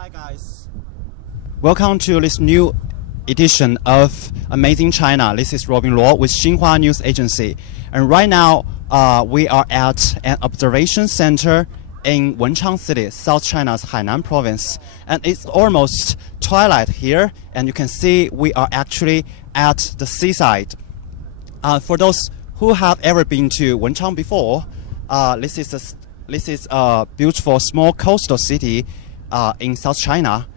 Hi guys. Welcome to this new edition of Amazing China. This is Robin Luo with Xinhua News Agency. And right now we are at an observation center in Wenchang City, South China's Hainan province. And it's almost twilight here, and you can see we are actually at the seaside. For those who have ever been to Wenchang before, this is a beautiful small coastal city in South China.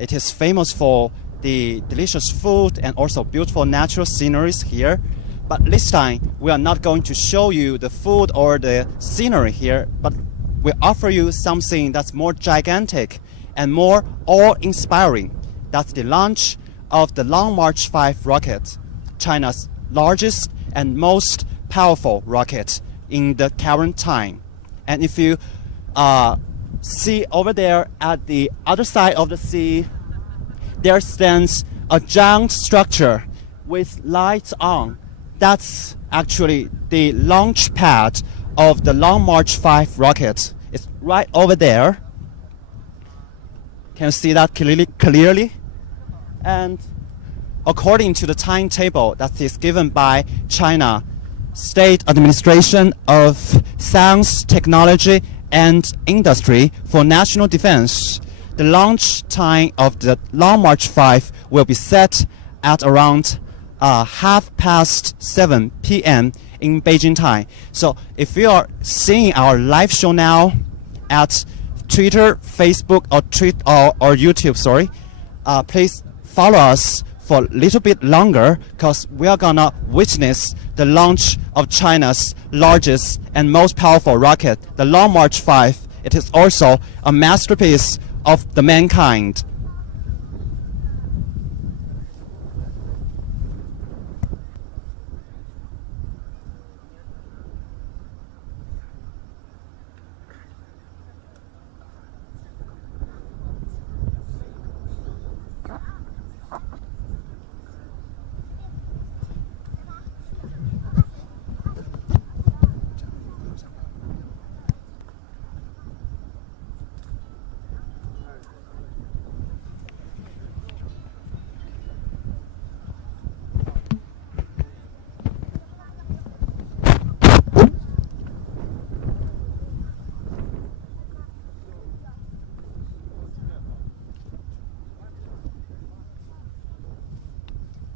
It is famous for the delicious food and also beautiful natural sceneries here. But this time, we are not going to show you the food or the scenery here, but we offer you something that's more gigantic and more awe-inspiring. That's the launch of the Long March 5 rocket, China's largest and most powerful rocket in the current time. And if you see over there at the other side of the sea, there stands a giant structure with lights on. That's actually the launch pad of the Long March 5 rocket. It's right over there. Can you see that clearly? And according to the timetable that is given by China State Administration of Science, Technology and Industry for National Defense, the launch time of the Long March 5 will be set at around 7:30 p.m. in Beijing time. So if you are seeing our live show now at Twitter, Facebook, or YouTube, please follow us for a little bit longer, because we are gonna witness the launch of China's largest and most powerful rocket, the Long March 5. It is also a masterpiece of the mankind.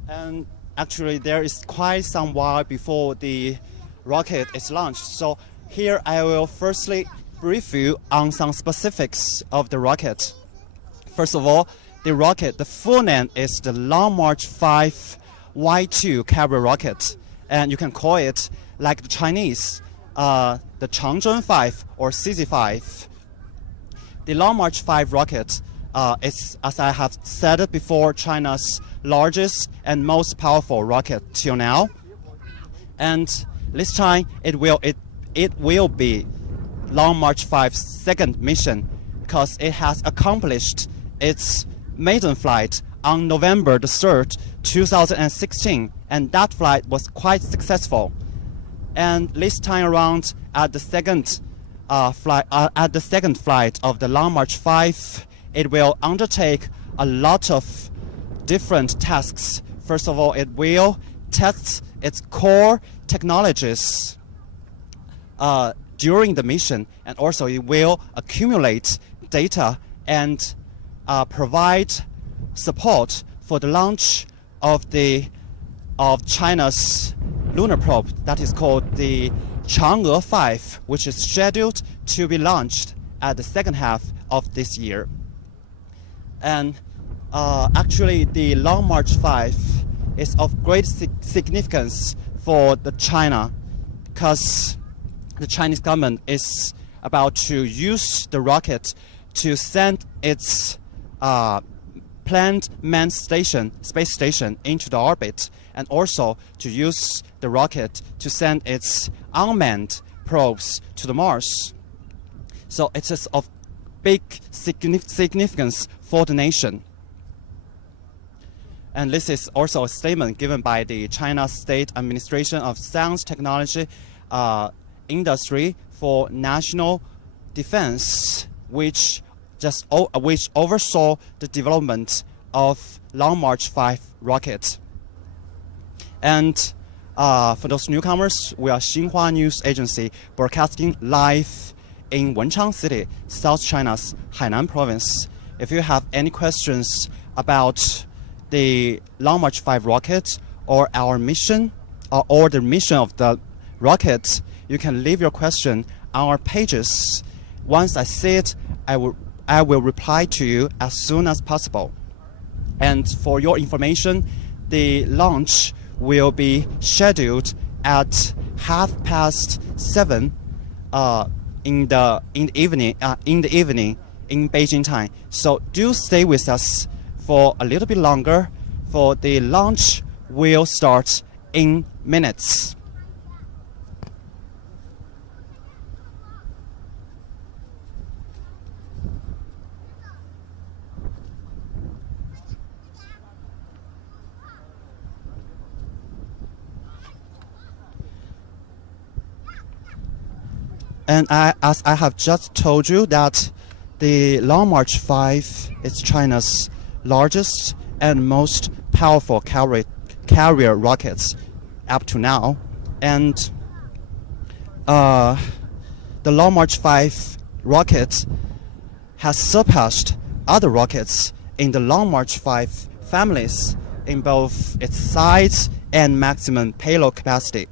And actually, there is quite some while before the rocket is launched. So here I will firstly brief you on some specifics of the rocket. First of all, the rocket, the full name is the Long March 5 Y2 cavalry rocket. And you can call it, like the Chinese, the Changzheng 5 or CZ5. The Long March 5 rocket is, as I have said it before, China's largest and most powerful rocket till now. And this time it will be Long March 5's second mission, because it has accomplished its maiden flight on November the 3rd, 2016, and that flight was quite successful. And this time around, at the second flight of the Long March 5, it will undertake a lot of different tasks. First of all, it will test its core technologies during the mission, and also it will accumulate data and provide support for the launch of China's lunar probe that is called the Chang'e 5, which is scheduled to be launched at the second half of this year. And actually, the Long March 5 is of great significance for China, because the Chinese government is about to use the rocket to send its planned manned space station into the orbit, and also to use the rocket to send its unmanned probes to the Mars. So it is of big significance for the nation. And this is also a statement given by the China State Administration of Science, Technology, Industry for National Defense, which which oversaw the development of Long March 5 rocket. And for those newcomers, we are Xinhua News Agency, broadcasting live in Wenchang City, South China's Hainan province. If you have any questions about the Long March 5 rocket or our mission, or the mission of the rocket, you can leave your question on our pages. Once I see it, I will reply to you as soon as possible. And for your information, the launch will be scheduled at 7:30 in the evening in Beijing time. So do stay with us for a little bit longer, for the launch will start in minutes. And as I have just told you, that the Long March 5 is China's largest and most powerful carrier rockets up to now. And the Long March 5 rocket has surpassed other rockets in the Long March 5 families in both its size and maximum payload capacity.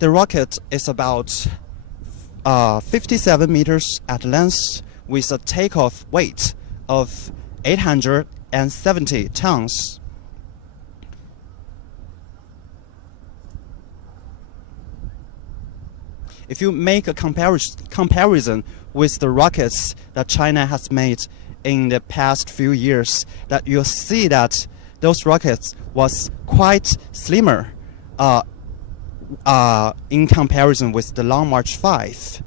The rocket is about 57 meters at length, with a takeoff weight of 870 tons. If you make a comparison with the rockets that China has made in the past few years, that you'll see that those rockets was quite slimmer in comparison with the Long March 5.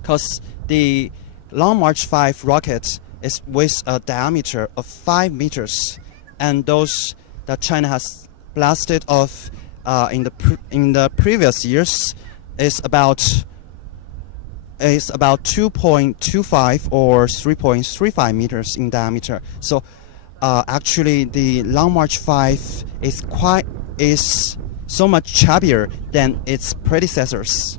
Because the Long March 5 rocket is with a diameter of 5 meters, and those that China has blasted off in the previous years is about 2.25 or 3.35 meters in diameter. So actually, the Long March 5 is so much chubbier than its predecessors.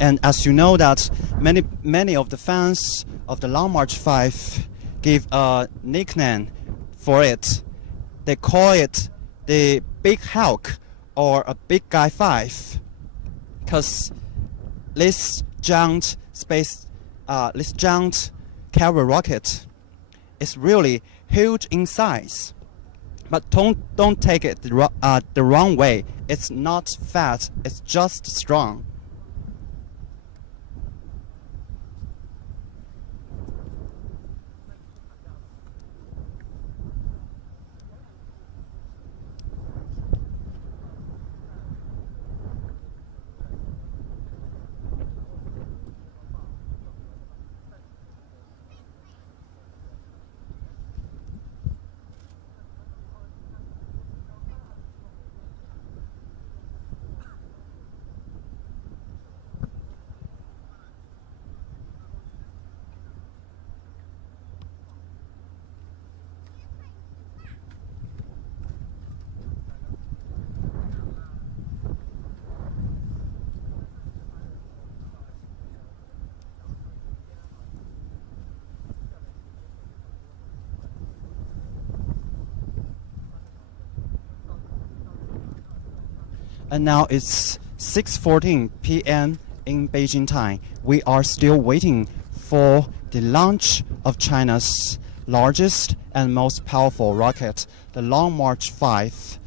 And as you know, that many of the fans of the Long March 5 give a nickname for it. They call it the Big Hulk or a Big Guy 5, because this giant carrier rocket is really huge in size. But don't take it the wrong way. It's not fat. It's just strong. And now it's 6:14 p.m. in Beijing time. We are still waiting for the launch of China's largest and most powerful rocket, the Long March 5.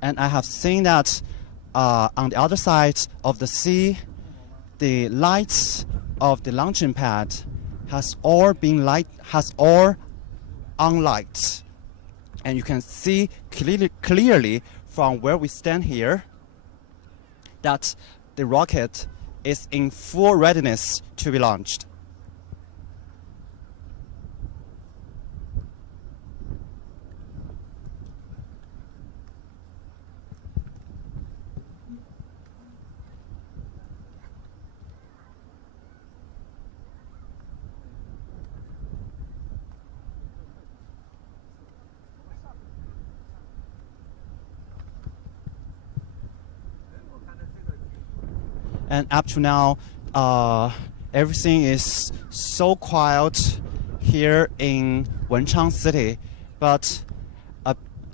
And I have seen that on the other side of the sea, the lights of the launching pad has all unlighted. And you can see clearly from where we stand here that the rocket is in full readiness to be launched. And up to now, everything is so quiet here in Wenchang City, but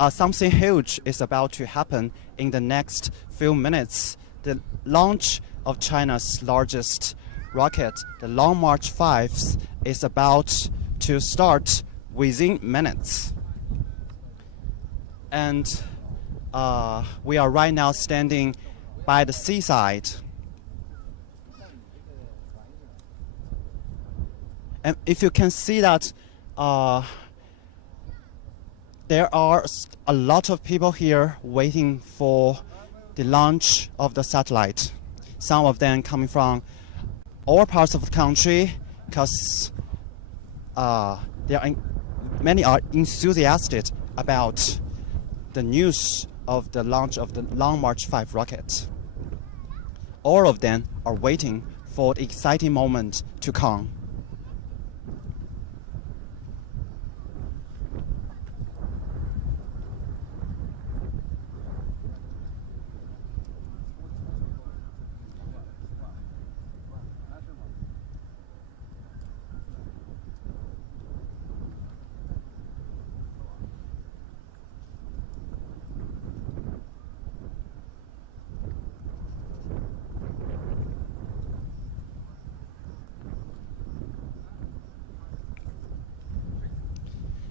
something huge is about to happen in the next few minutes. The launch of China's largest rocket, the Long March 5, is about to start within minutes. And we are right now standing by the seaside. And if you can see that there are a lot of people here waiting for the launch of the satellite. Some of them coming from all parts of the country because many are enthusiastic about the news of the launch of the Long March 5 rocket. All of them are waiting for the exciting moment to come.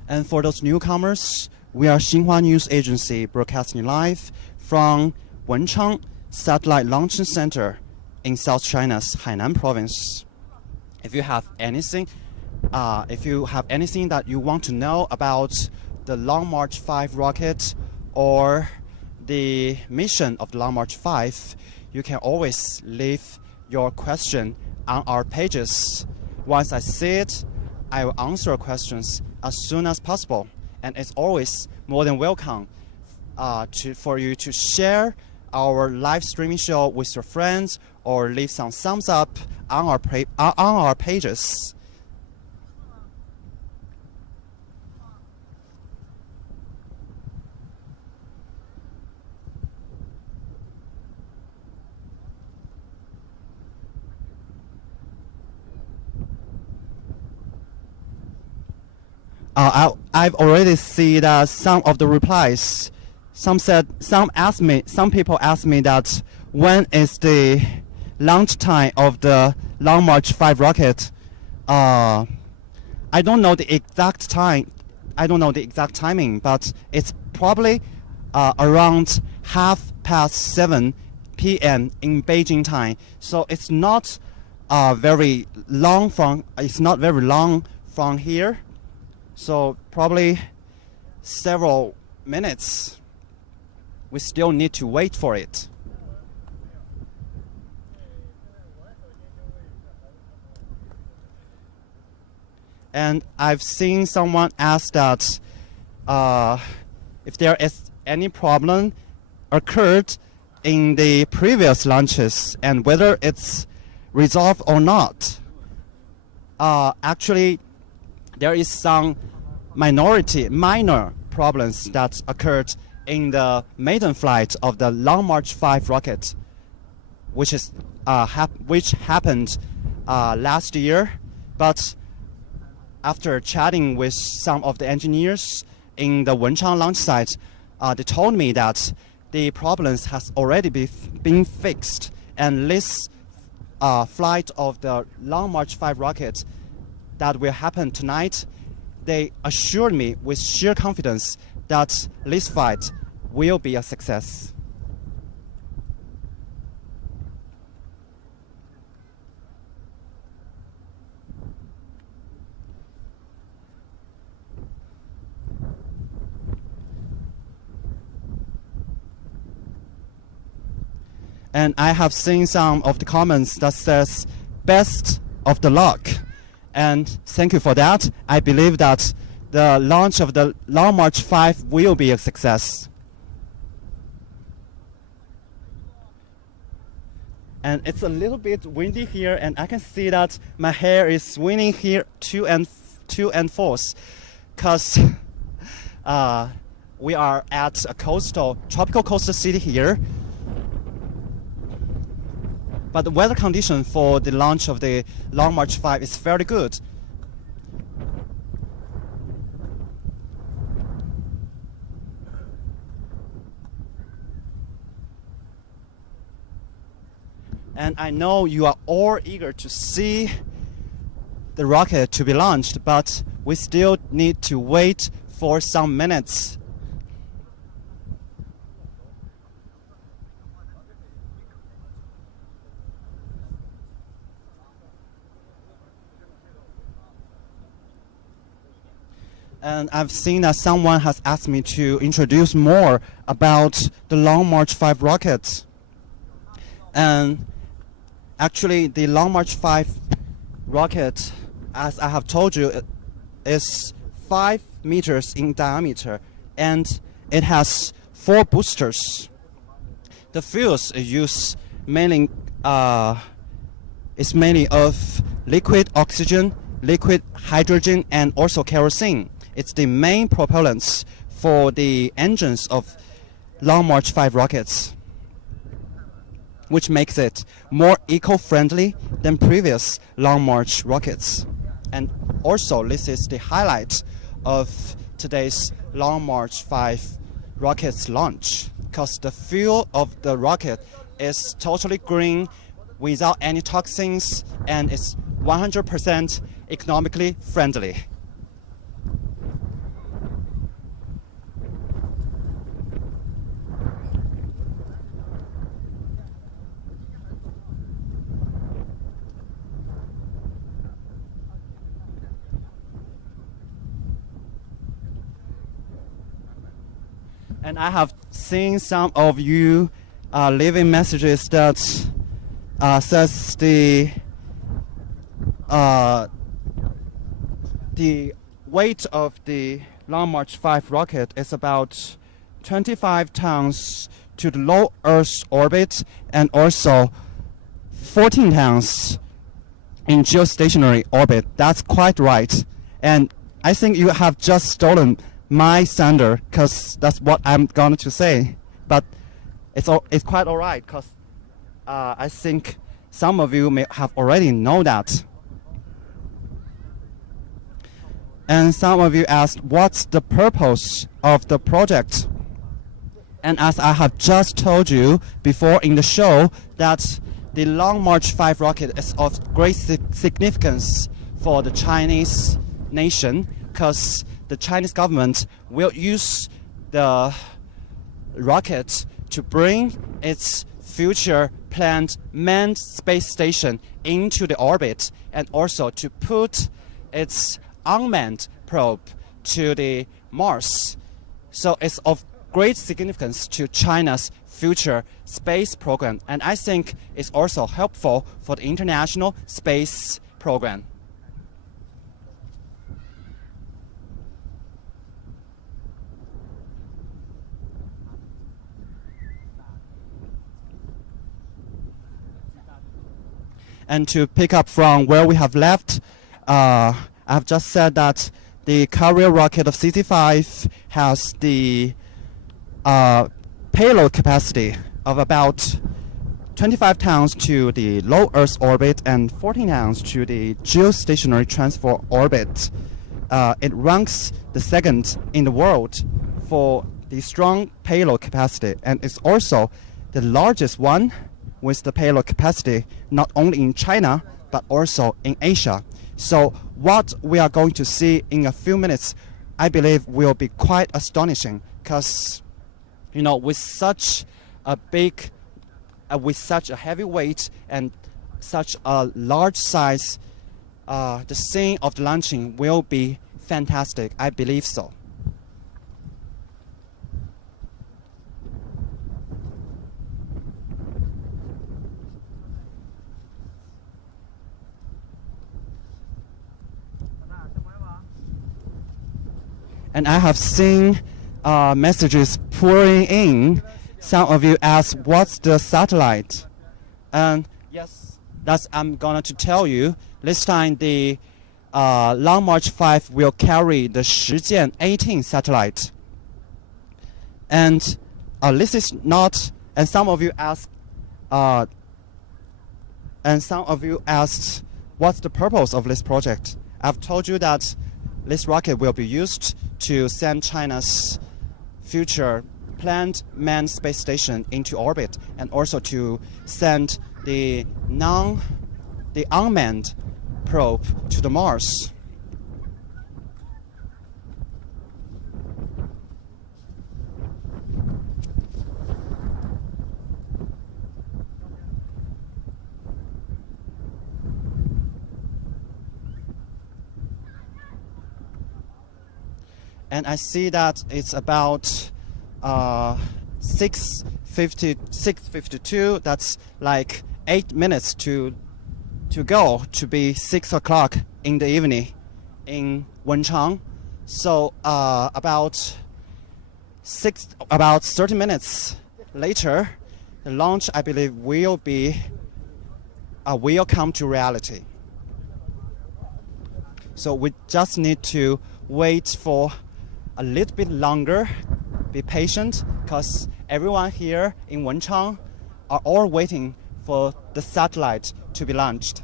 And for those newcomers, we are Xinhua News Agency broadcasting live from Wenchang Satellite Launching Center in South China's Hainan province. If you have anything that you want to know about the Long March 5 rocket or the mission of the Long March 5, you can always leave your question on our pages. Once I see it, I will answer your questions as soon as possible, and it's always more than welcome for you to share our live streaming show with your friends or leave some thumbs up on our pages. I've already seen that some of the replies. Some people asked me that when is the launch time of the Long March 5 rocket. I don't know the exact time. I don't know the exact timing, but it's probably around 7:30 p.m. in Beijing time. So it's not very long from. It's not very long from here. So probably several minutes. We still need to wait for it. And I've seen someone ask that if there is any problem occurred in the previous launches and whether it's resolved or not. Actually, there is some minor problems that occurred in the maiden flight of the Long March 5 rocket, which happened last year. But after chatting with some of the engineers in the Wenchang launch site, they told me that the problems has already been fixed, and this flight of the Long March 5 rocket that will happen tonight, they assured me with sheer confidence that this flight will be a success. And I have seen some of the comments that says best of the luck. And thank you for that. I believe that the launch of the Long March 5 will be a success. And it's a little bit windy here, and I can see that my hair is swinging here to and forth, because we are at a tropical coastal city here. But the weather condition for the launch of the Long March 5 is very good. And I know you are all eager to see the rocket to be launched, but we still need to wait for some minutes. And I've seen that someone has asked me to introduce more about the Long March 5 rocket. And actually, the Long March 5 rocket, as I have told you, is 5 meters in diameter, and it has 4 boosters. The fuels used mainly is mainly of liquid oxygen, liquid hydrogen, and also kerosene. It's the main propellants for the engines of Long March 5 rockets, which makes it more eco-friendly than previous Long March rockets. And also, this is the highlight of today's Long March 5 rocket's launch, because the fuel of the rocket is totally green, without any toxins, and it's 100% economically friendly. And I have seen some of you leaving messages that says the weight of the Long March 5 rocket is about 25 tons to the low Earth orbit, and also 14 tons in geostationary orbit. That's quite right. And I think you have just stolen my thunder, because that's what I'm going to say. But it's quite all right, because I think some of you may have already know that. And some of you asked, what's the purpose of the project? And as I have just told you before in the show, that the Long March 5 rocket is of great significance for the Chinese nation, because the Chinese government will use the rocket to bring its future planned manned space station into the orbit, and also to put its unmanned probe to the Mars. So it's of great significance to China's future space program, and I think it's also helpful for the international space program. And to pick up from where we have left, I've just said that the carrier rocket of CC5 has the payload capacity of about 25 tons to the low Earth orbit and 14 tons to the geostationary transfer orbit. It ranks the second in the world for the strong payload capacity, and it's also the largest one with the payload capacity not only in China but also in Asia. So what we are going to see in a few minutes, I believe, will be quite astonishing, because with such a big, with such a heavy weight and such a large size, the scene of the launching will be fantastic. I believe so. And I have seen messages pouring in. Some of you ask, what's the satellite? And yes, that's I'm going to tell you. This time the Long March 5 will carry the Shijian 18 satellite. And this is not, and some of you asked, what's the purpose of this project? I've told you that this rocket will be used to send China's future planned manned space station into orbit, and also to send the unmanned probe to the Mars. And I see that it's about 6:52. That's like 8 minutes to go to be 6 o'clock in the evening in Wenchang. So about 30 minutes later, the launch, I believe, will come to reality. So we just need to wait for a little bit longer, be patient, because everyone here in Wenchang are all waiting for the satellite to be launched.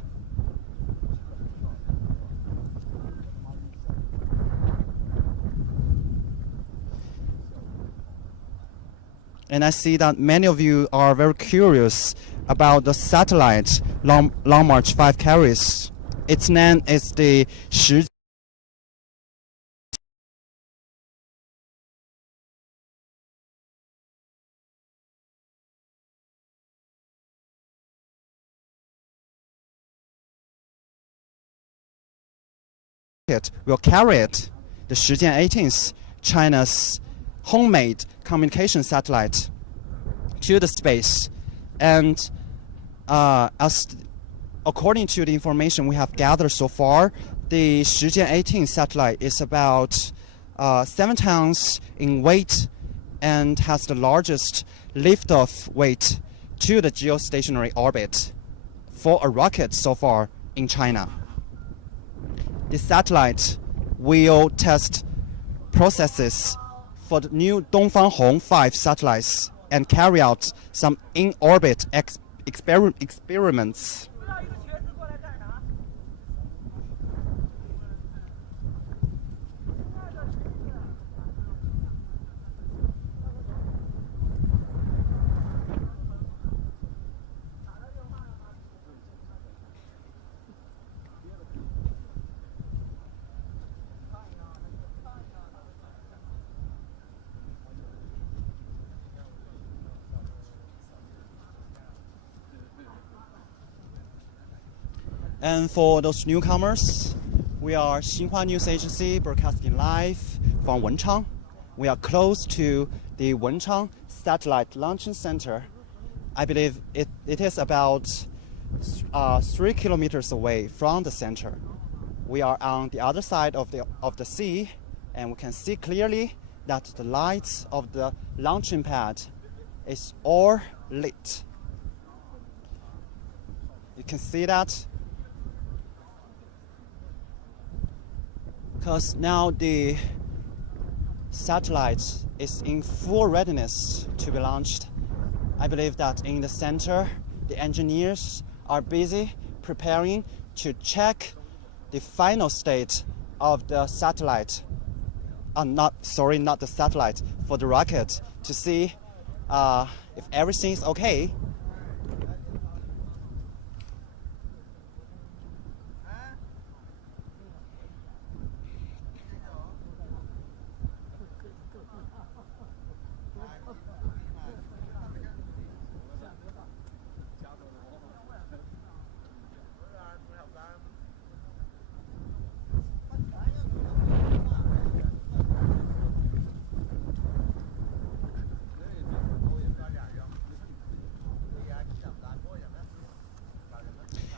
And I see that many of you are very curious about the satellite Long March 5 carries. Its name is the Shijian. Will carry it, the Shijian 18th, China's homemade communication satellite, to the space. And according to the information we have gathered so far, the Shijian 18 satellite is about 7 tons in weight and has the largest liftoff weight to the geostationary orbit for a rocket so far in China. The satellite will test processes for the new Dongfang Hong 5 satellites and carry out some in-orbit experiments. And for those newcomers, we are Xinhua News Agency broadcasting live from Wenchang. We are close to the Wenchang Satellite Launching Center. I believe it is about 3 kilometers away from the center. We are on the other side of the sea, and we can see clearly that the lights of the launching pad is all lit. You can see that because now the satellite is in full readiness to be launched. I believe that in the center, the engineers are busy preparing to check the final state of the satellite. Not the satellite, for the rocket, to see if everything is okay.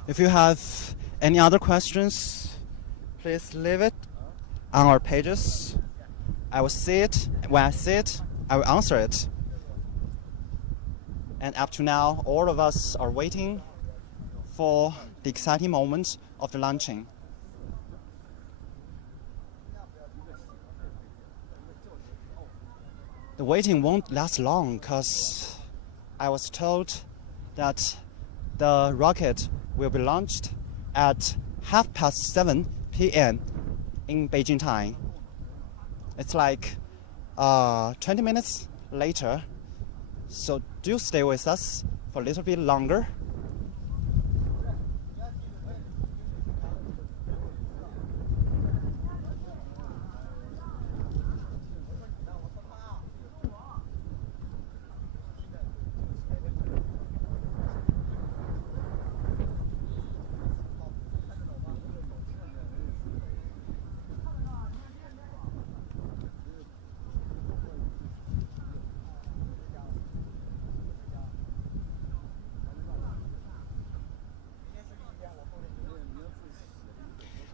If you have any other questions, please leave it on our pages. I will see it. When I see it, I will answer it. And up to now, all of us are waiting for the exciting moment of the launching. The waiting won't last long because I was told that the rocket will be launched at 7:30 p.m. in Beijing time. It's like 20 minutes later, so do stay with us for a little bit longer.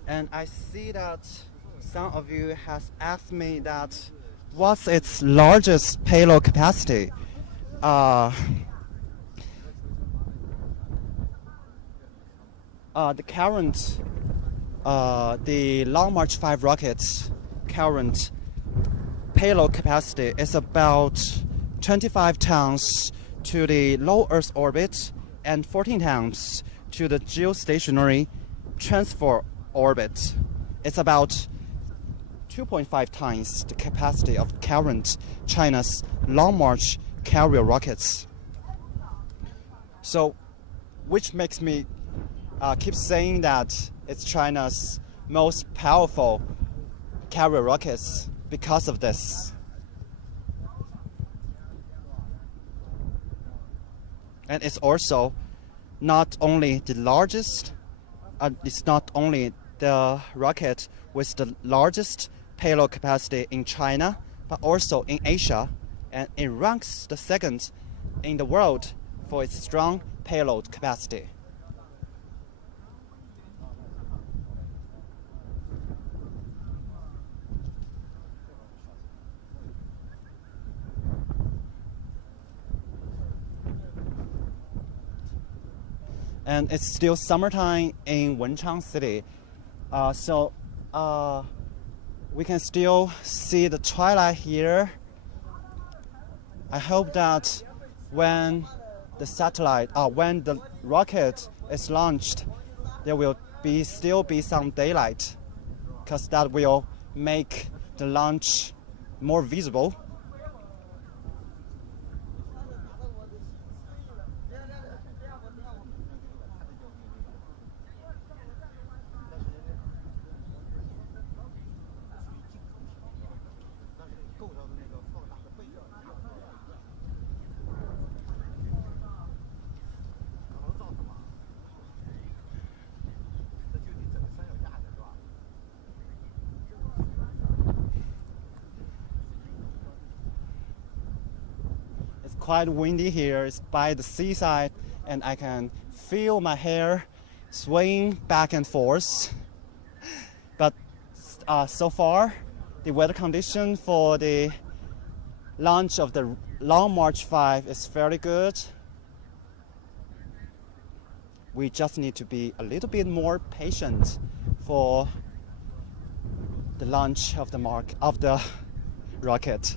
And I see that some of you has asked me that what's its largest payload capacity? The current, the Long March 5 rocket's current payload capacity is about 25 tons to the low Earth orbit and 14 tons to the geostationary transfer orbit. It's about 2.5 times the capacity of current China's Long March carrier rockets. So, which makes me keep saying that it's China's most powerful carrier rockets because of this. And it's also not only the largest, it's not only the rocket with the largest payload capacity in China, but also in Asia, and it ranks the second in the world for its strong payload capacity. And it's still summertime in Wenchang City, so we can still see the twilight here. I hope that when the satellite, when the rocket is launched, there will still be some daylight, because that will make the launch more visible. Quite windy here. It's by the seaside, and I can feel my hair swaying back and forth. But so far, the weather condition for the launch of the Long March 5 is very good. We just need to be a little bit more patient for the launch of the rocket.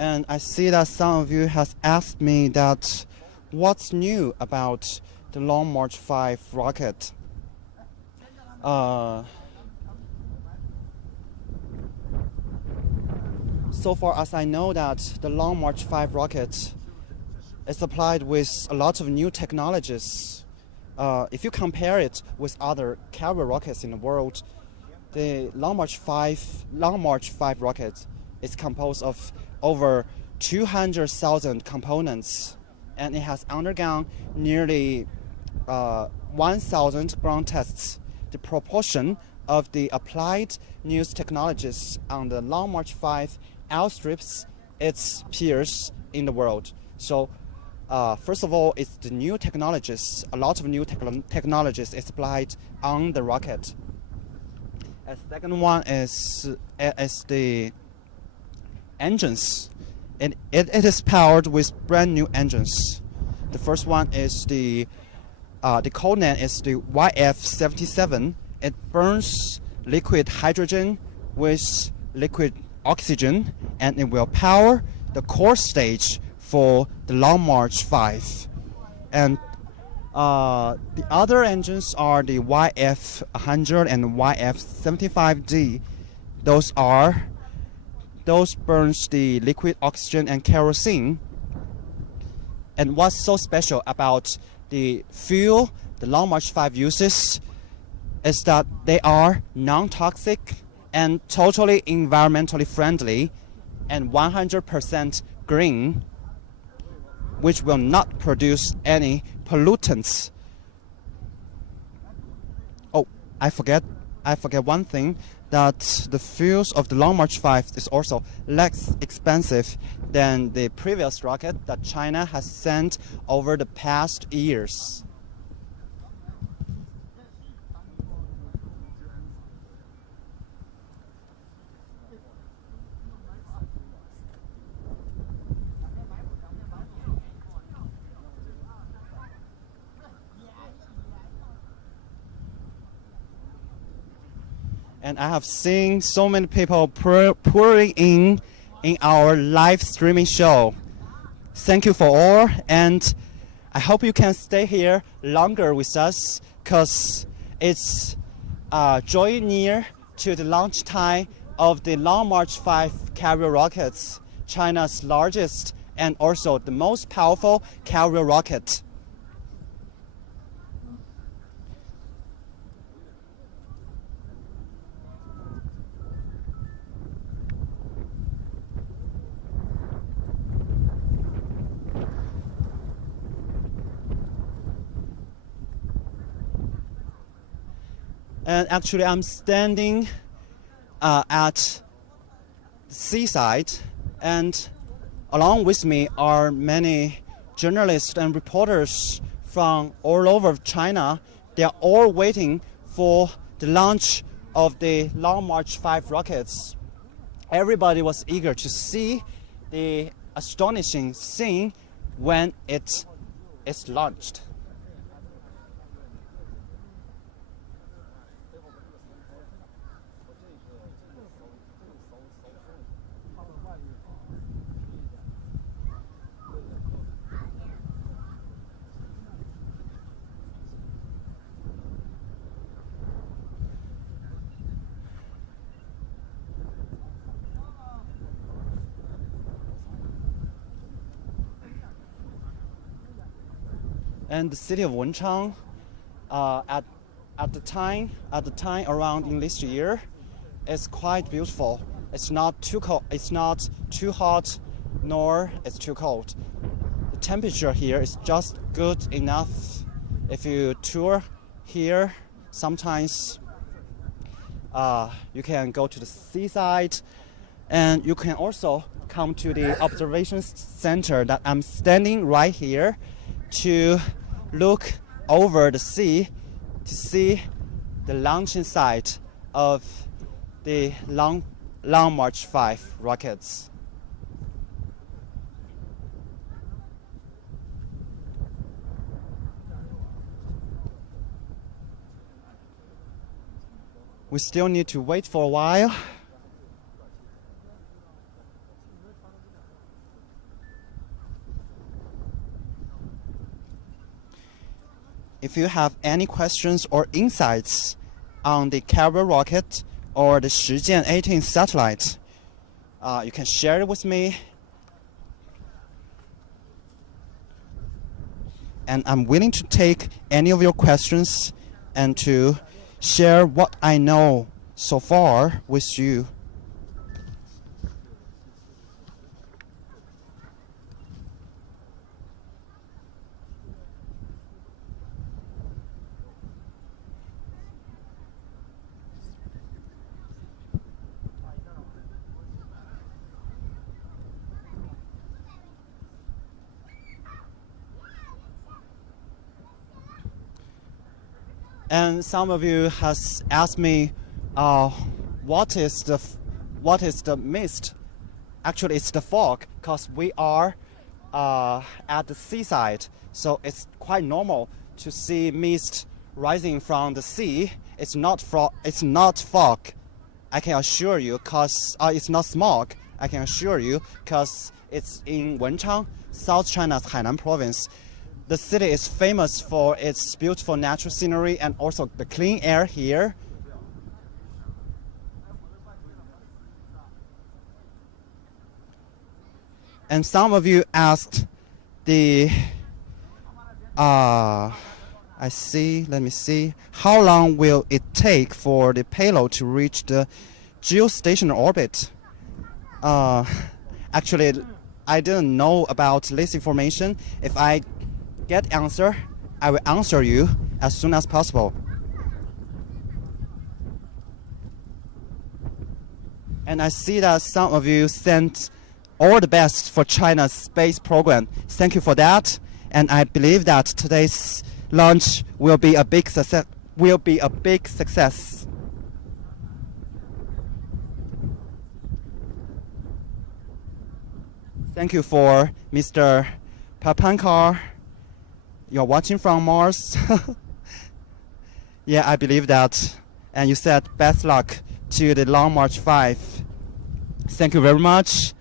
And I see that some of you has asked me that what's new about the Long March 5 rocket. So far as I know that the Long March 5 rocket is supplied with a lot of new technologies. If you compare it with other carrier rockets in the world, the Long March 5 rocket It's composed of over 200,000 components, and it has undergone nearly 1,000 ground tests. The proportion of the applied news technologies on the Long March 5 outstrips its peers in the world. So, first of all, it's the new technologies. A lot of new technologies is applied on the rocket. A second one is the engines. It is powered with brand new engines. The first one is the code name is the YF-77. It burns liquid hydrogen with liquid oxygen, and it will power the core stage for the Long March 5. And the other engines are the YF-100 and YF-75D. Those burns the liquid oxygen and kerosene. And what's so special about the fuel the Long March 5 uses is that they are non-toxic and totally environmentally friendly and 100% green, which will not produce any pollutants. Oh, I forget one thing, that the fuels of the Long March 5 is also less expensive than the previous rocket that China has sent over the past years. And I have seen so many people pouring in our live streaming show. Thank you for all, and I hope you can stay here longer with us, because it's drawing near to the launch time of the Long March 5 carrier rockets, China's largest and also the most powerful carrier rocket. And actually, I'm standing at the seaside, and along with me are many journalists and reporters from all over China. They are all waiting for the launch of the Long March 5 rockets. Everybody was eager to see the astonishing scene when it is launched. And the city of Wenchang, at the time around in this year, is quite beautiful. It's not too cold. It's not too hot, nor it's too cold. The temperature here is just good enough. If you tour here, sometimes you can go to the seaside, and you can also come to the observation center that I'm standing right here to look over the sea to see the launching site of the Long March 5 rockets. We still need to wait for a while. If you have any questions or insights on the carrier rocket or the Shijian 18 satellite, you can share it with me. And I'm willing to take any of your questions and to share what I know so far with you. And some of you has asked me, what is the mist? Actually, it's the fog, because we are at the seaside, so it's quite normal to see mist rising from the sea. It's not fog. I can assure you, because it's not smog. I can assure you, because it's in Wenchang, South China's Hainan province. The city is famous for its beautiful natural scenery and also the clean air here. And some of you asked let me see, how long will it take for the payload to reach the geostationary orbit? Actually, I didn't know about this information. If I get answer, I will answer you as soon as possible. And I see that some of you sent all the best for China's space program. Thank you for that. And I believe that today's launch will be a big success. Thank you for Mr. Papankar. You're watching from Mars. Yeah, I believe that. And you said best luck to the Long March 5. Thank you very much.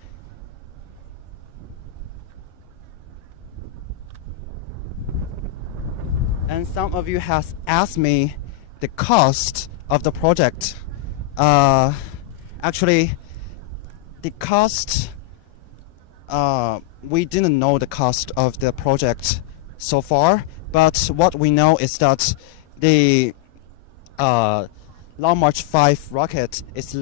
And some of you has asked me the cost of the project. Actually, the cost, we didn't know the cost of the project so far, but what we know is that the Long March 5 rocket is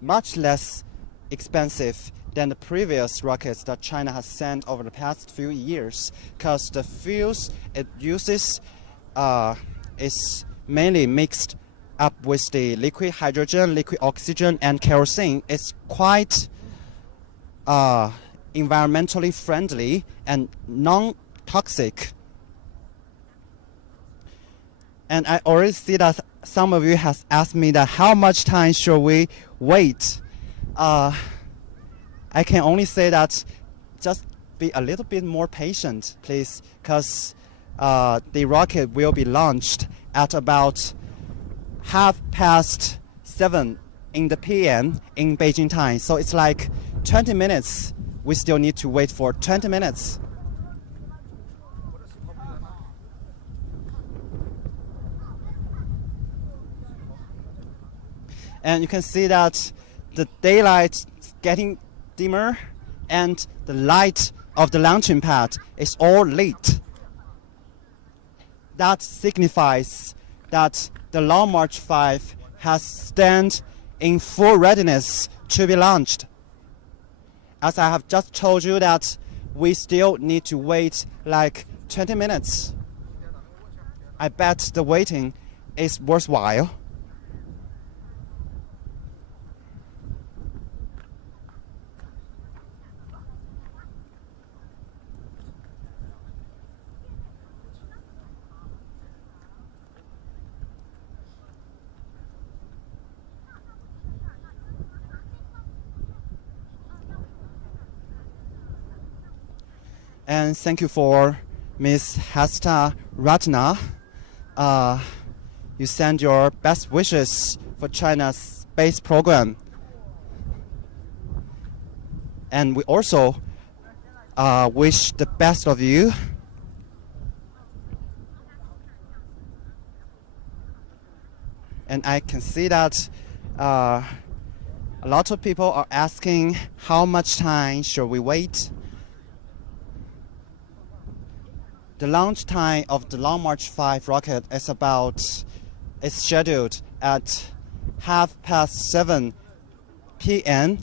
much less expensive than the previous rockets that China has sent over the past few years, because the fuels it uses is mainly mixed up with the liquid hydrogen, liquid oxygen, and kerosene. It's quite environmentally friendly and non-toxic. And I already see that some of you has asked me that how much time should we wait. I can only say that just be a little bit more patient, please, because the rocket will be launched at about 7:30 in the PM in Beijing time. So it's like 20 minutes. We still need to wait for 20 minutes. And you can see that the daylight is getting dimmer and the light of the launching pad is all lit. That signifies that the Long March 5 has stand in full readiness to be launched. As I have just told you that we still need to wait like 20 minutes. I bet the waiting is worthwhile. And thank you for Ms. Hasta Ratna. You send your best wishes for China's space program. And we also wish the best of you. And I can see that a lot of people are asking how much time should we wait. The launch time of the Long March 5 rocket is scheduled at 7:30 p.m.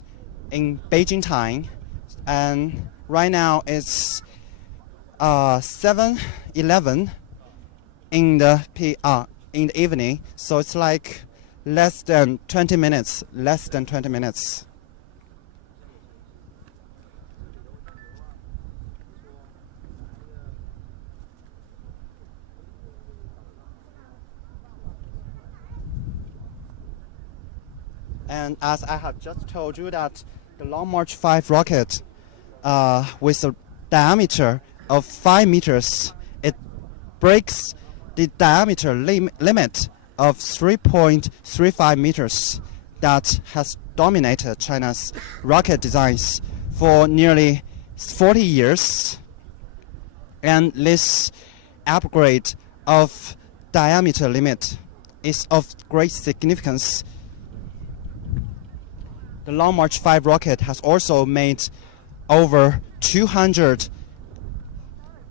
in Beijing time, and right now it's 7:11 in the evening, so it's like less than 20 minutes. And as I have just told you that the Long March 5 rocket with a diameter of 5 meters, it breaks the diameter limit of 3.35 meters that has dominated China's rocket designs for nearly 40 years. And this upgrade of diameter limit is of great significance. The Long March 5 rocket has also made over 200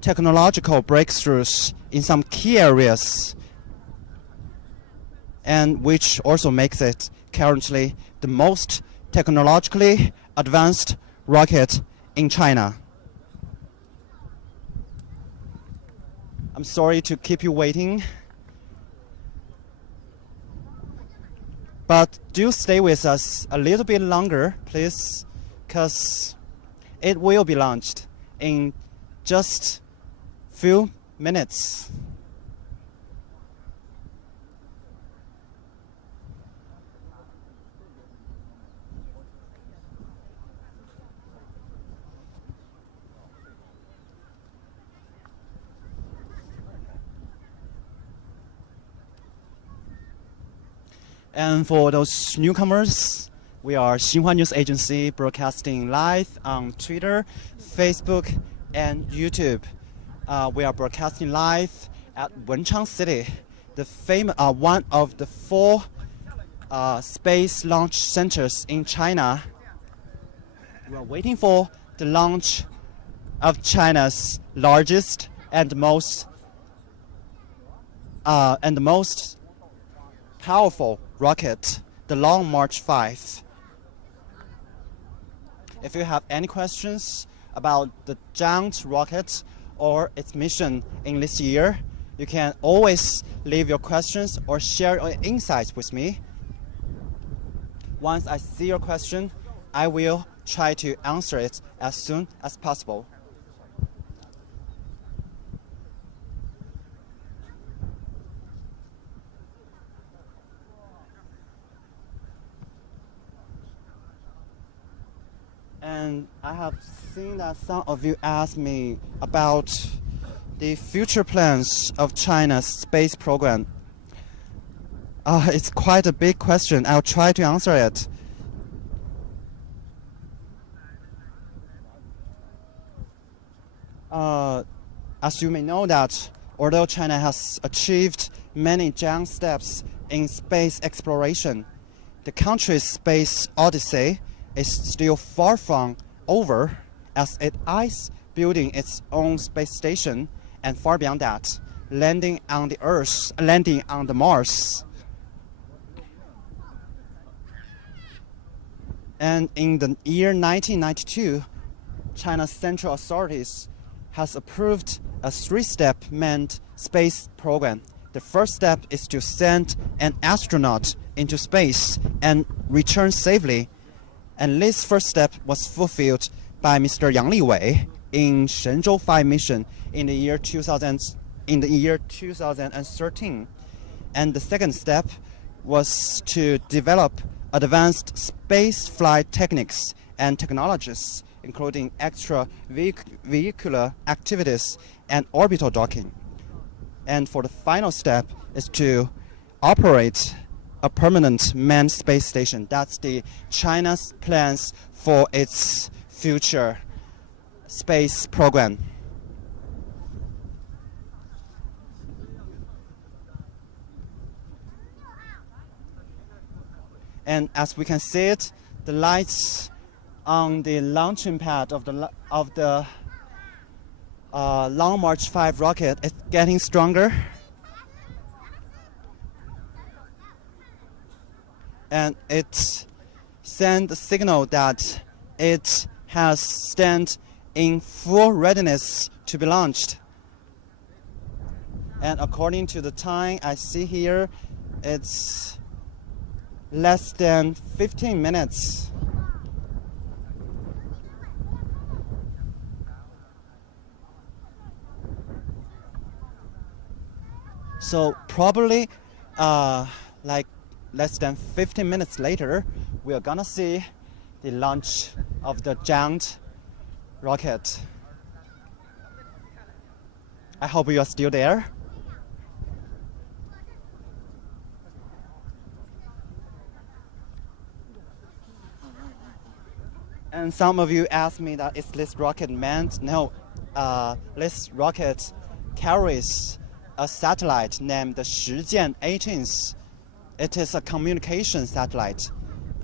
technological breakthroughs in some key areas, and which also makes it currently the most technologically advanced rocket in China. I'm sorry to keep you waiting, but do stay with us a little bit longer, please, because it will be launched in just few minutes. And for those newcomers, we are Xinhua News Agency, broadcasting live on Twitter, Facebook, and YouTube. We are broadcasting live at Wenchang City, the one of the 4 space launch centers in China. We are waiting for the launch of China's largest and most powerful rocket, the Long March 5. If you have any questions about the giant rocket or its mission in this year, you can always leave your questions or share your insights with me. Once I see your question, I will try to answer it as soon as possible. And I have seen that some of you asked me about the future plans of China's space program. It's quite a big question. I'll try to answer it. As you may know that, although China has achieved many giant steps in space exploration, the country's space odyssey is still far from over, as it eyes building its own space station, and far beyond that, landing on the Mars. And in the year 1992, China's central authorities has approved a 3-step manned space program. The first step is to send an astronaut into space and return safely. And this first step was fulfilled by Mr. Yang Liwei in Shenzhou 5 mission in the year 2013. And the second step was to develop advanced space flight techniques and technologies, including extravehicular activities and orbital docking. And for the final step is to operate a permanent manned space station. That's the China's plans for its future space program. And as we can see it, the lights on the launching pad of the Long March 5 rocket is getting stronger. And it sends a signal that it has stand in full readiness to be launched. And according to the time I see here, it's less than 15 minutes. So probably like less than 15 minutes later, we are gonna see the launch of the giant rocket. I hope you are still there. And some of you asked me that is this rocket manned? No, this rocket carries a satellite named the Shijian 18th. It is a communication satellite.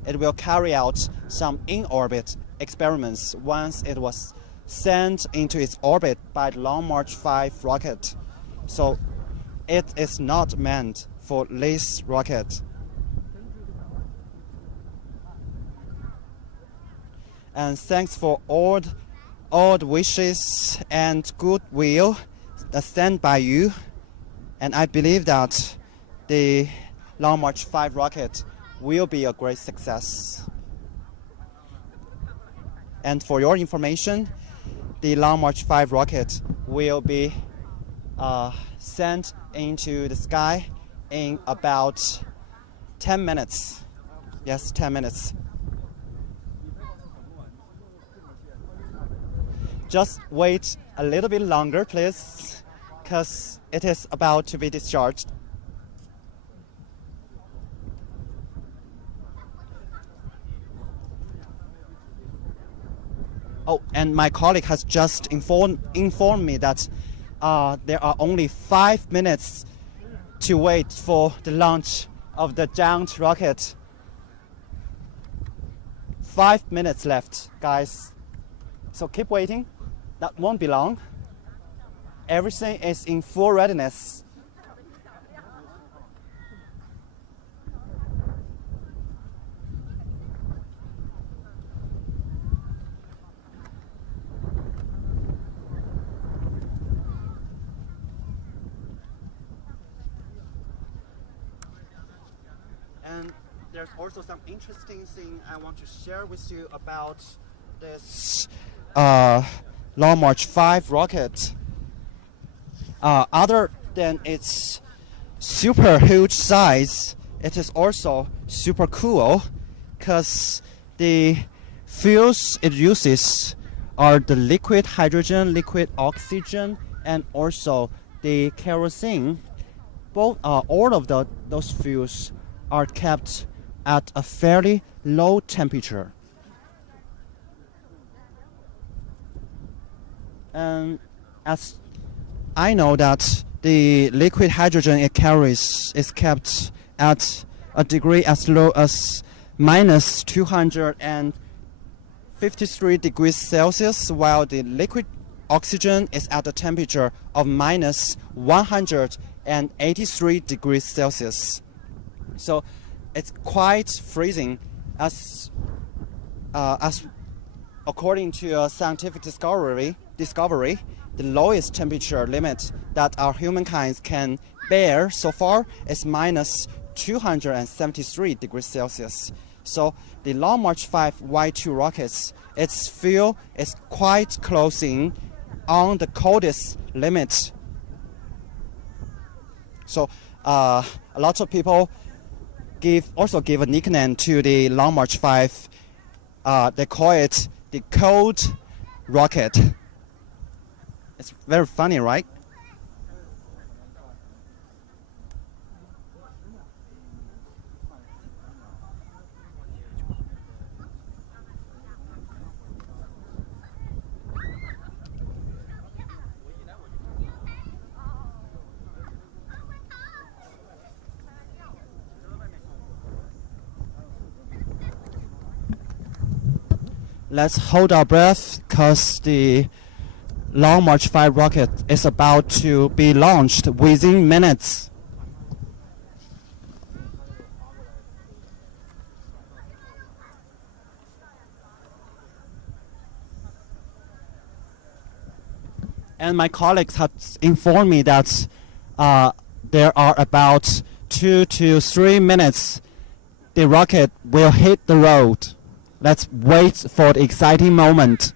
It will carry out some in-orbit experiments once it was sent into its orbit by the Long March 5 rocket. So it is not meant for this rocket. And thanks for all the wishes and goodwill that sent by you. And I believe that the Long March 5 rocket will be a great success. And for your information, the Long March 5 rocket will be sent into the sky in about 10 minutes. Yes, 10 minutes. Just wait a little bit longer, please, because it is about to be discharged. Oh, and my colleague has just informed me that there are only 5 minutes to wait for the launch of the giant rocket. 5 minutes left, guys. So keep waiting. That won't be long. Everything is in full readiness. And there's also some interesting thing I want to share with you about this Long March 5 rocket. Other than its super huge size, it is also super cool because the fuels it uses are the liquid hydrogen, liquid oxygen, and also the kerosene. Both all of those fuels are kept at a fairly low temperature. And as I know that the liquid hydrogen it carries is kept at a degree as low as minus 253 degrees Celsius, while the liquid oxygen is at a temperature of minus 183 degrees Celsius. So it's quite freezing as according to a scientific discovery, the lowest temperature limit that our humankind can bear so far is minus 273 degrees Celsius. So the Long March 5 Y2 rockets, its fuel is quite closing on the coldest limit. So a lot of people also give a nickname to the Long March 5. They call it the cold rocket. It's very funny, right? Let's hold our breath because the Long March 5 rocket is about to be launched within minutes. And my colleagues have informed me that there are about 2 to 3 minutes the rocket will hit the road. Let's wait for the exciting moment.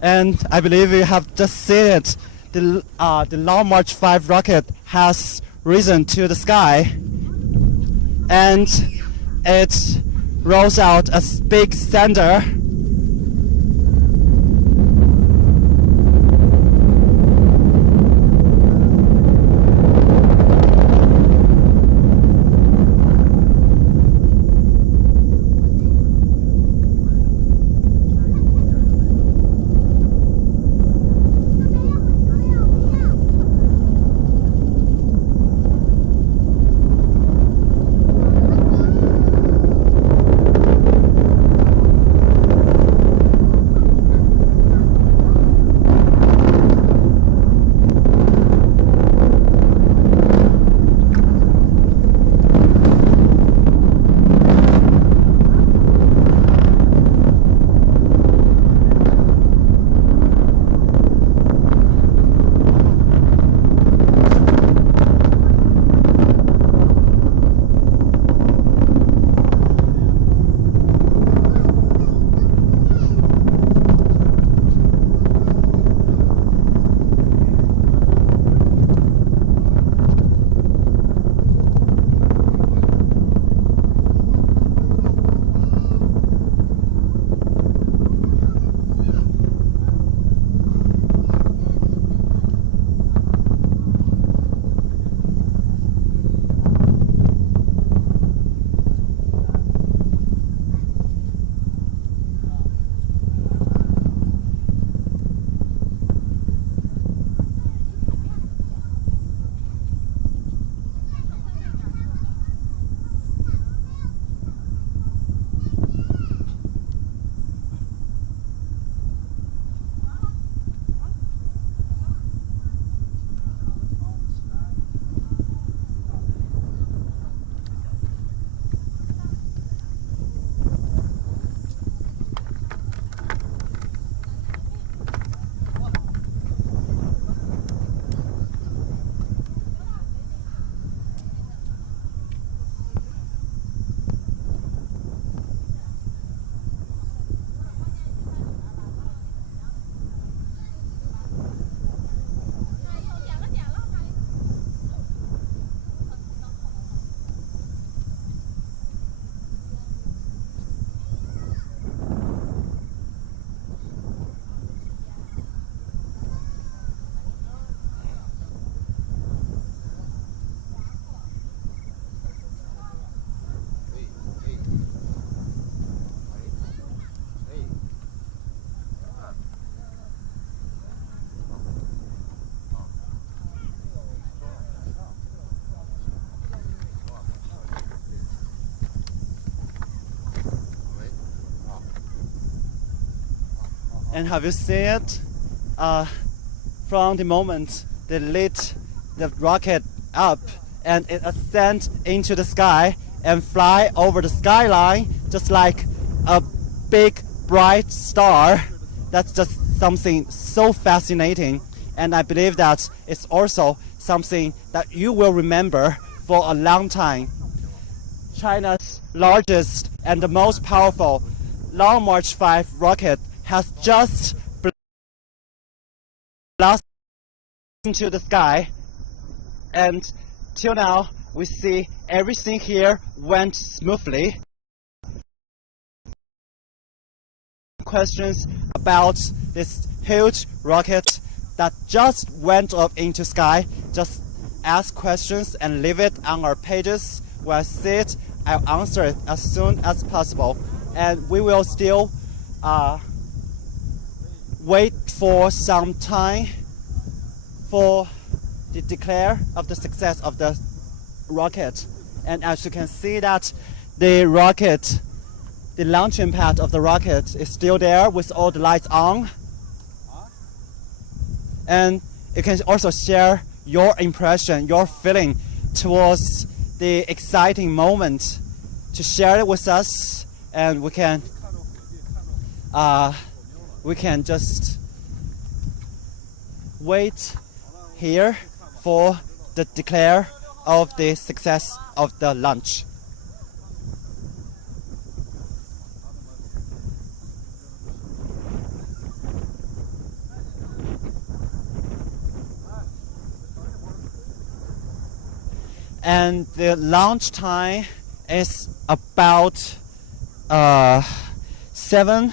And I believe you have just seen it. The Long March 5 rocket has risen to the sky, and it rolls out a big sender. And have you seen it? From the moment they lit the rocket up and it ascends into the sky and fly over the skyline just like a big bright star. That's just something so fascinating, and I believe that it's also something that you will remember for a long time. China's largest and the most powerful Long March 5 rocket has just blasted into the sky, and till now we see everything here went smoothly. Questions about this huge rocket that just went up into sky, just ask questions and leave it on our pages. When I see it, I'll answer it as soon as possible, and we will still wait for some time for the declare of the success of the rocket. And as you can see that the rocket, the launching pad of the rocket is still there with all the lights on. And you can also share your impression, your feeling towards the exciting moment, to share it with us, and we can just wait here for the declare of the success of the launch. and the launch time is about 7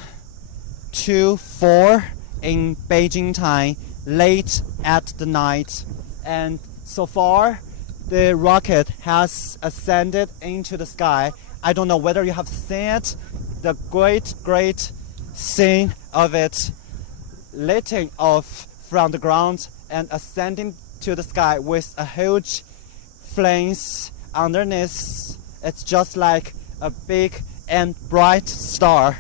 to 4 in Beijing time, late at the night. And so far, the rocket has ascended into the sky. I don't know whether you have seen it, the great scene of it lifting off from the ground and ascending to the sky with a huge flames underneath. It's just like a big and bright star.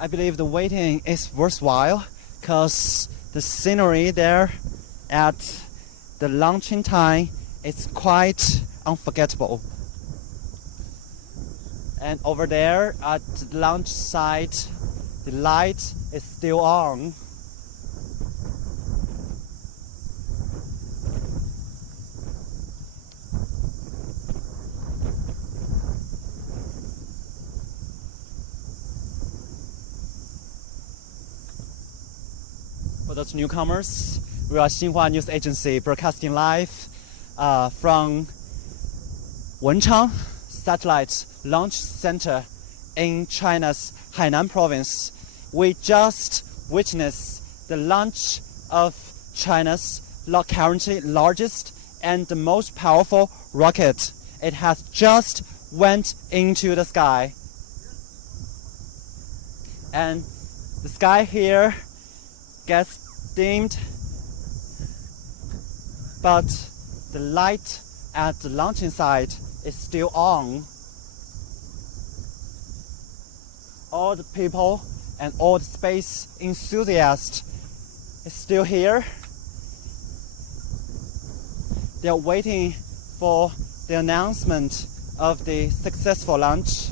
I believe the waiting is worthwhile because the scenery there at the launching time is quite unforgettable. And over there at the launch site, the light is still on. For those newcomers, we are Xinhua News Agency broadcasting live from Wenchang Satellite Launch Center in China's Hainan province. We just witnessed the launch of China's currently largest and the most powerful rocket. It has just went into the sky. And the sky here gets dimmed, but the light at the launching site is still on. All the people and all the space enthusiasts is still here. They are waiting for the announcement of the successful launch.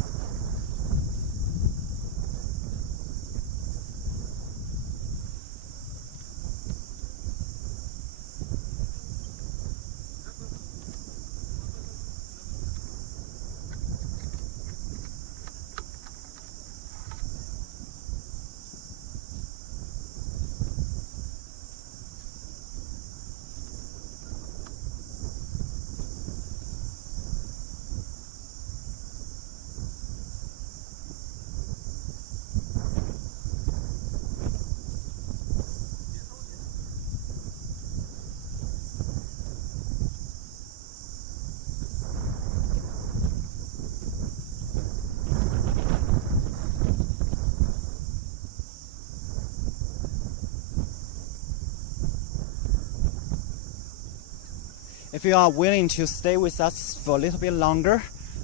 If you are willing to stay with us for a little bit longer,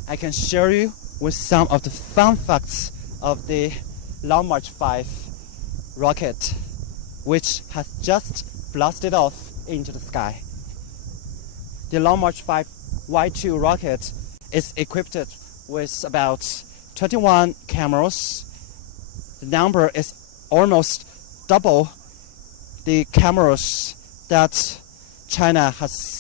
I can share you with some of the fun facts of the Long March 5 rocket, which has just blasted off into the sky. The Long March 5 Y2 rocket is equipped with about 21 cameras. The number is almost double the cameras that China has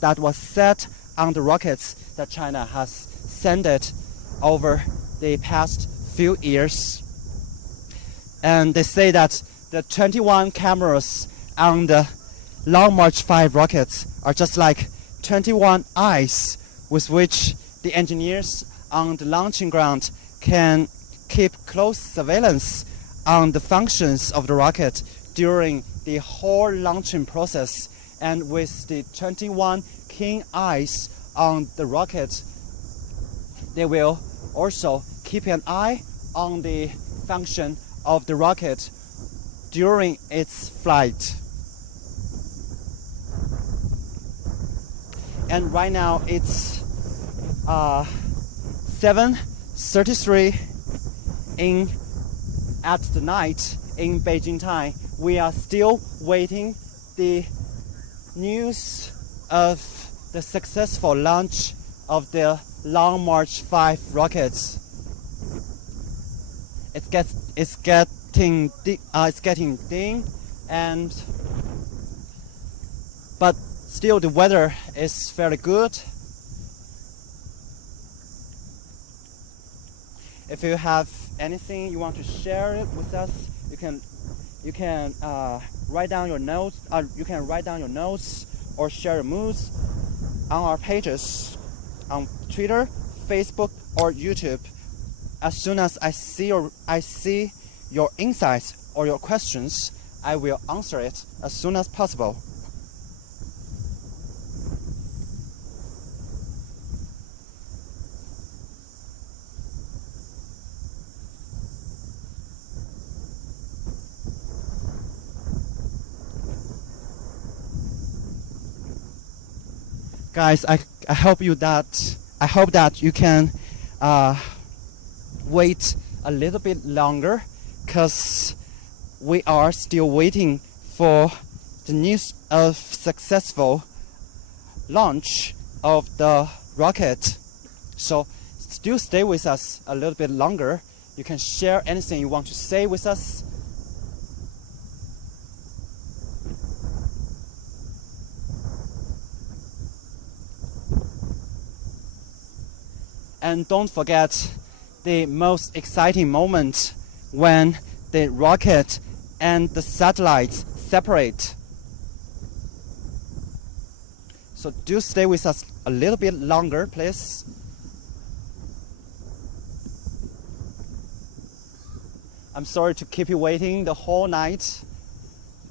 that was set on the rockets that China has sent over the past few years. And they say that the 21 cameras on the Long March 5 rockets are just like 21 eyes with which the engineers on the launching ground can keep close surveillance on the functions of the rocket during the whole launching process. And with the 21 keen eyes on the rocket, they will also keep an eye on the function of the rocket during its flight. And right now it's 7:33 at the night in Beijing time. We are still waiting the news of the successful launch of the Long March 5 rockets. It's getting dim, and but still the weather is very good. If you have anything you want to share it with us, you can write down your notes. You can write down your notes or share your moods on our pages on Twitter, Facebook, or YouTube. As soon as I see your insights or your questions, I will answer it as soon as possible. Guys, I hope that you can wait a little bit longer, because we are still waiting for the news of successful launch of the rocket. So still stay with us a little bit longer. You can share anything you want to say with us. And don't forget the most exciting moment when the rocket and the satellites separate. So do stay with us a little bit longer, please. I'm sorry to keep you waiting the whole night,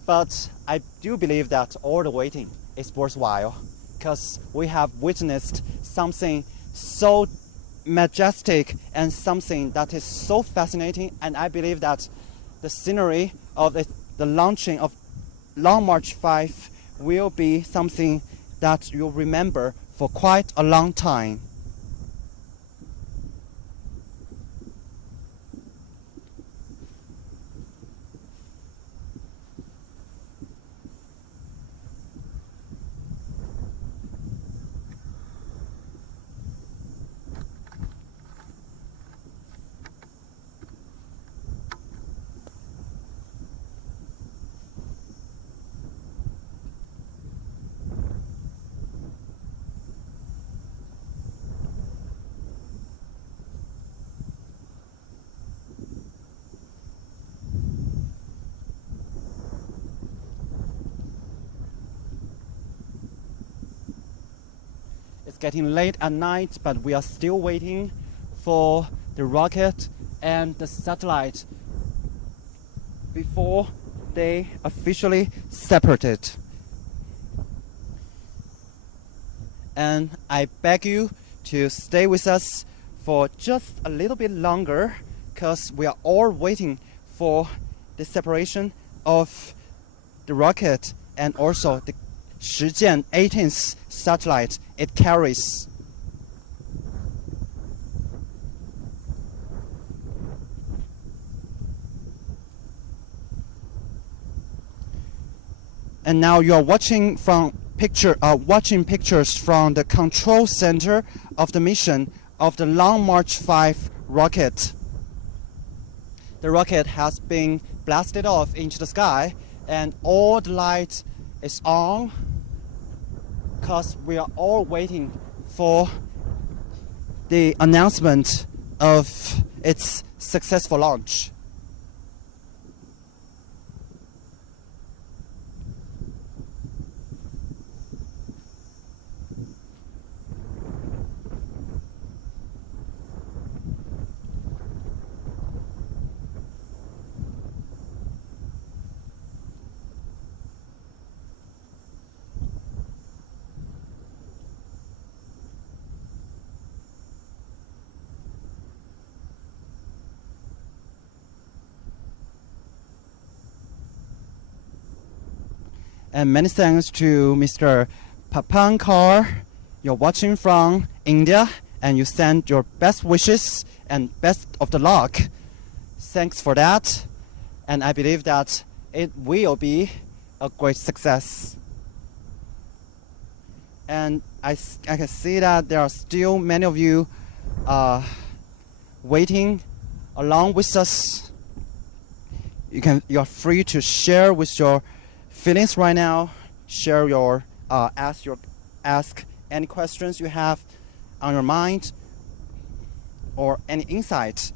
but I do believe that all the waiting is worthwhile, because we have witnessed something so majestic and something that is so fascinating, and I believe that the scenery of the launching of Long March 5 will be something that you'll remember for quite a long time. It's getting late at night, but we are still waiting for the rocket and the satellite before they officially separated. And I beg you to stay with us for just a little bit longer, because we are all waiting for the separation of the rocket and also the Shijian 18th satellite it carries. And now you are watching pictures from the control center of the mission of the Long March 5 rocket. The rocket has been blasted off into the sky, and all the light is on, because we are all waiting for the announcement of its successful launch. And many thanks to Mr. Papankar. You're watching from India, and you send your best wishes and best of the luck. Thanks for that. And I believe that it will be a great success. And I can see that there are still many of you waiting along with us. You're free to share with your feelings right now. Share your ask any questions you have on your mind or any insight.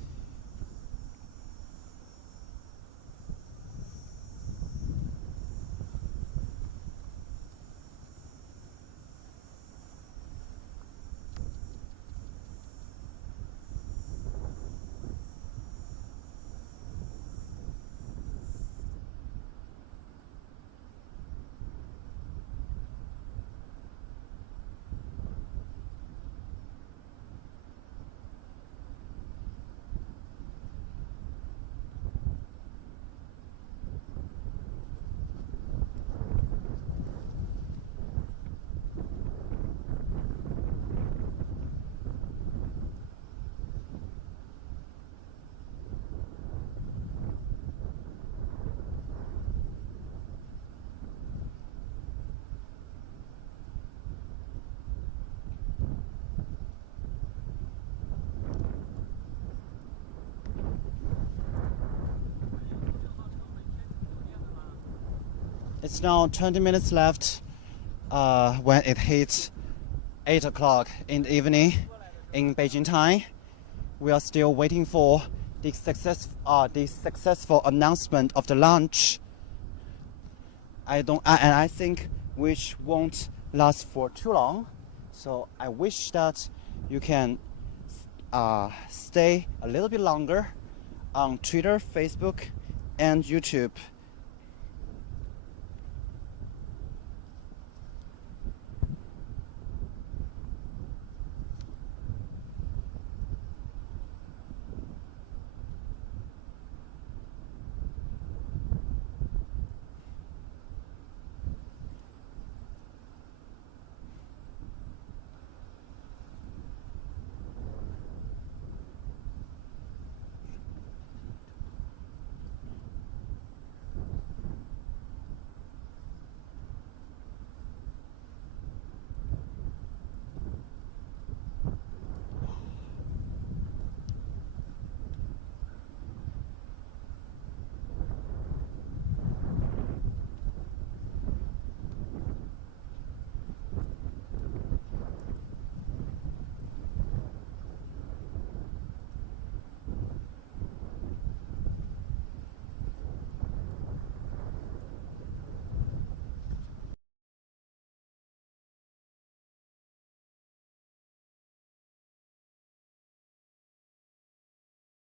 It's now 20 minutes left when it hits 8 o'clock in the evening in Beijing time. We are still waiting for the successful announcement of the launch. I think which won't last for too long. So I wish that you can stay a little bit longer on Twitter, Facebook, and YouTube.